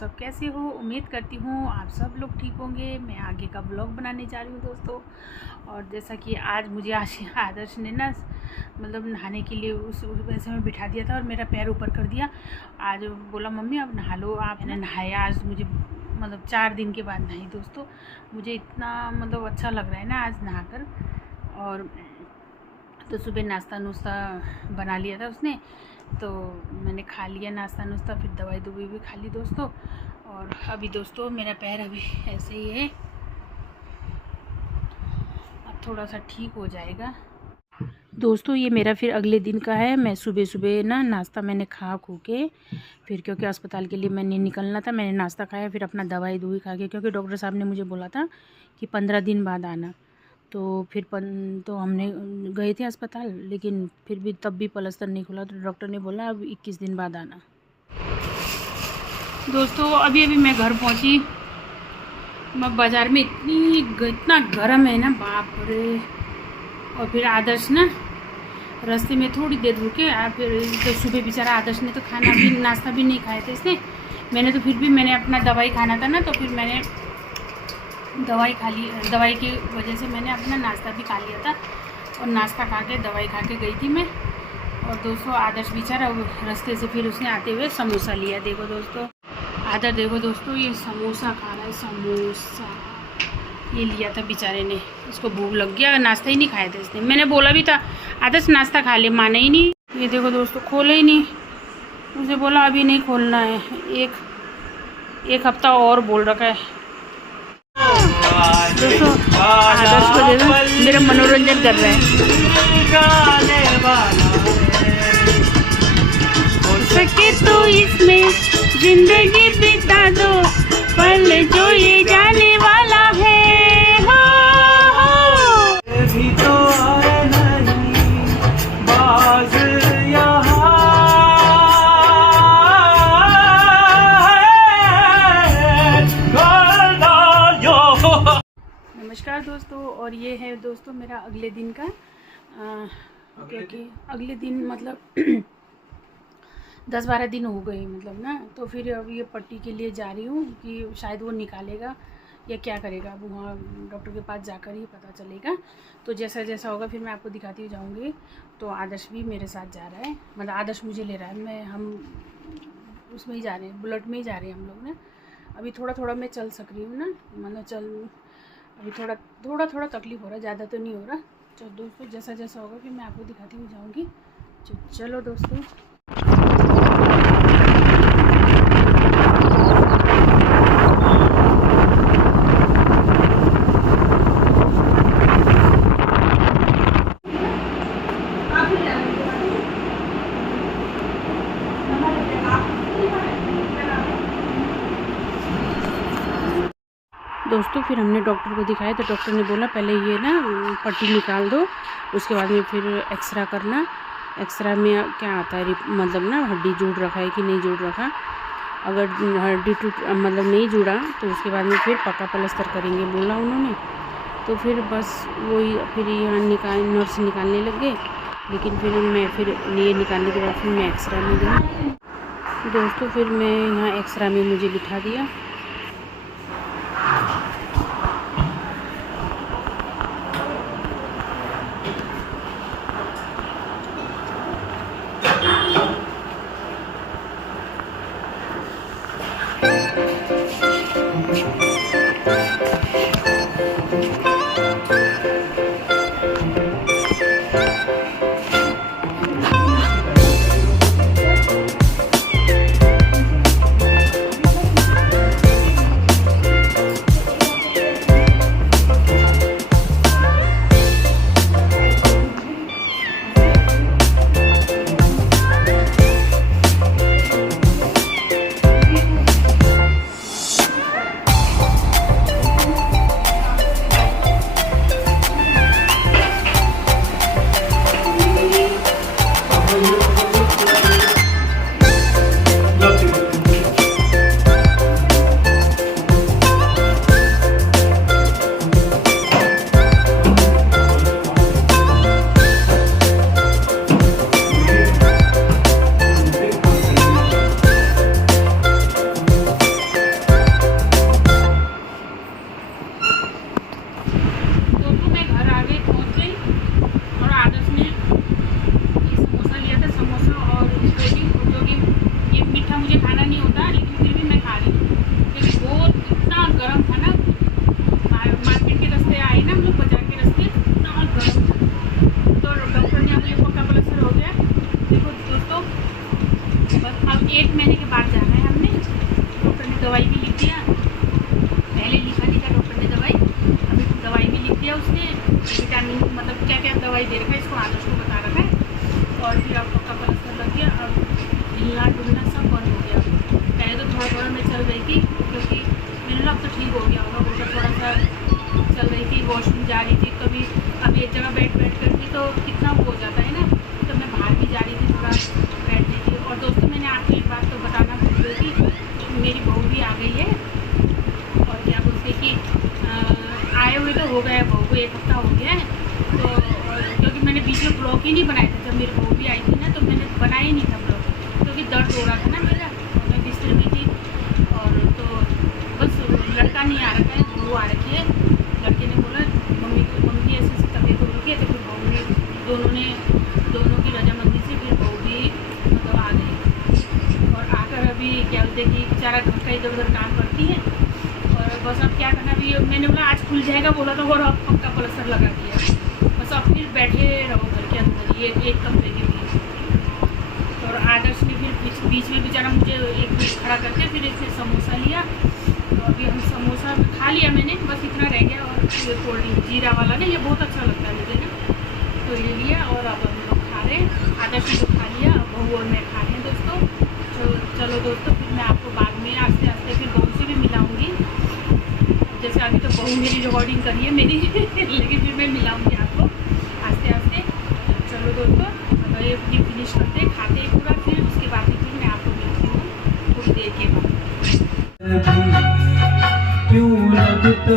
सब कैसे हो। उम्मीद करती हूँ आप सब लोग ठीक होंगे। मैं आगे का ब्लॉग बनाने जा रही हूँ दोस्तों। और जैसा कि आज मुझे आदर्श ने ना मतलब नहाने के लिए उस वैसे में बिठा दिया था और मेरा पैर ऊपर कर दिया। आज बोला मम्मी अब नहा लो आप। मैंने नहाया आज, मुझे मतलब 4 दिन के बाद नहाई दोस्तों। मुझे इतना मतलब अच्छा लग रहा है ना आज नहाकर। और तो सुबह नाश्ता नुश्ता बना लिया था उसने, तो मैंने खा लिया नाश्ता नुश्ता, फिर दवाई भी खा ली दोस्तों। और अभी दोस्तों मेरा पैर अभी ऐसे ही है, अब थोड़ा सा ठीक हो जाएगा दोस्तों। ये मेरा फिर अगले दिन का है। मैं सुबह सुबह ना नाश्ता मैंने खा के फिर, क्योंकि अस्पताल के लिए मैंने निकलना था, मैंने नाश्ता खाया, फिर अपना दवाई खा के, क्योंकि डॉक्टर साहब ने मुझे बोला था कि 15 दिन बाद आना। तो फिर तो हमने गए थे अस्पताल, लेकिन फिर भी तब भी पलस्तर नहीं खुला, तो डॉक्टर ने बोला अब 21 दिन बाद आना। दोस्तों अभी मैं घर पहुंची। मैं बाज़ार में इतना गर्म है ना, बाप रे। और फिर आदर्श ना रास्ते में थोड़ी देर रुके। फिर तो सुबह बेचारा आदर्श ने तो खाना भी नाश्ता भी नहीं खाया था इसने। मैंने तो फिर भी मैंने अपना दवाई खाना था ना, तो फिर मैंने दवाई खा ली। दवाई की वजह से मैंने अपना नाश्ता भी खा लिया था, और नाश्ता खा के दवाई खा के गई थी मैं। और दोस्तों आदर्श बेचारा रास्ते से फिर उसने आते हुए समोसा लिया। देखो दोस्तों, आदर देखो दोस्तों, ये समोसा खा रहा है, समोसा ये लिया था बेचारे ने। इसको भूख लग गया, नाश्ता ही नहीं खाया था इसने। मैंने बोला भी था आदर्श नाश्ता खा ले, माना ही नहीं। ये देखो दोस्तों, खोले ही नहीं। मुझे बोला अभी नहीं खोलना है, एक हफ्ता और बोल रखा है। दोस्तों आदर्श को देखो, मेरा मनोरंजन कर रहा है। सके तो इसमें जिंदगी बिता दो, पल जो ये जाने वाला है। भी तो नहीं बाज यहाँ। नमस्कार दोस्तों, और ये है दोस्तों मेरा अगले दिन का, क्योंकि अगले दिन मतलब 10-12 दिन हो गए मतलब ना। तो फिर अब ये पट्टी के लिए जा रही हूँ कि शायद वो निकालेगा या क्या करेगा, अब वहाँ डॉक्टर के पास जाकर ही पता चलेगा। तो जैसा जैसा होगा फिर मैं आपको दिखाती हुई जाऊँगी। तो आदर्श भी मेरे साथ जा रहा है, मतलब आदर्श मुझे ले रहा है, हम उसमें ही जा रहे हैं, बुलेट में ही जा रहे हैं हम लोग ना। अभी थोड़ा थोड़ा मैं चल सक रही हूँ ना, मतलब अभी थोड़ा तकलीफ़ हो रहा है, ज़्यादा तो नहीं हो रहा। तो दोस्तों जैसा जैसा होगा फिर मैं आपको दिखाती हुई जाऊँगी। चलो दोस्तों। दोस्तों फिर हमने डॉक्टर को दिखाया, तो डॉक्टर ने बोला पहले ये ना पट्टी निकाल दो, उसके बाद में फिर एक्सरा करना। एक्सरा में क्या आता है, मतलब ना हड्डी जुड़ रखा है कि नहीं जुड़ रखा। अगर हड्डी मतलब नहीं जुड़ा तो उसके बाद में फिर पक्का प्लास्टर करेंगे बोला उन्होंने। तो फिर बस वही फिर यहाँ नर्स निकालने लग गए। लेकिन फिर ये निकालने के बाद फिर मैं एक्सरा में गई दोस्तों। फिर मैं यहाँ एक्सरा में मुझे बिठा दिया। क्या क्या दवाई दे रखा है इसको आदर्श को बता रखा है। और फिर अब पक्का प्लास्टर लग गया, अब हिलना डुलना सब बंद हो गया। पहले तो थोड़ा थोड़ा मैं चल रही थी क्योंकि मैंने ना अब तो ठीक हो गया होगा, बोला थोड़ा सा चल रही थी, वॉशरूम जा रही थी, कभी अभी एक जगह बैठ कर थी तो कितना वो हो जाता है ना, तो मैं बाहर भी जा रही थी थोड़ा बैठने की। और दोस्तों मैंने आपको एक बात तो बताना भूल गई थी, मेरी बहू भी आ गई है। और क्या बोलते कि आए हुए तो हो गया बहू को 1 हफ्ता हो गया है। तो क्योंकि मैंने बीच में ब्लॉग ही नहीं बनाया था, जब मेरी बहू भी आई थी ना तो मैंने बनाया ही नहीं था ब्लॉग, क्योंकि दर्द हो रहा था ना मेरा, मैं बिस्तर में थी। और तो बस लड़का नहीं आ रखा है, बहू आ रखी है। लड़के ने बोला मम्मी की ऐसी तबीयत हो रही है, तो फिर बहू ने दोनों की रजामंदी से फिर बहू भी मतलब आ गई। और आकर अभी क्या बोलते कि बेचारा घर का इधर उधर काम करती है। और बस अब क्या करना, अभी मैंने बोला आज खुल जाएगा बोला तो, और अब पक्का प्लास्टर लगा दिया। बस अब फिर बैठे रहो घर के अंदर, ये एक कमरे के लिए। और आदर्श ने फिर बीच में बेचारा मुझे एक मिनट खड़ा करके फिर इससे समोसा लिया। तो अभी हम समोसा खा लिया मैंने, बस इतना रह गया। और कोल्ड ड्रिंक जीरा वाला ना, ये बहुत अच्छा लगता है मुझे ना, तो ये लिया। और अब हम लोग खा रहे हैं, आदर्श ने तो खा लिया, अब बहू और मैं खा रहे हैं दोस्तों। तो चलो दोस्तों, फिर मैं आपको बाद में आस्ते आस्ते फिर बहू से भी मिलाऊंगी। जैसे अभी तो बहू मेरी रिकॉर्डिंग करी है मेरी लेकिन फिर मैं मिलाऊंगी आपको आस्ते आस्ते। चलो दोस्तों, अब ये फिनिश करते खाते पूरा, फिर उसके बाद फिर मैं आपको मिलती हूँ थोड़ी देर के बाद। क्यों लगता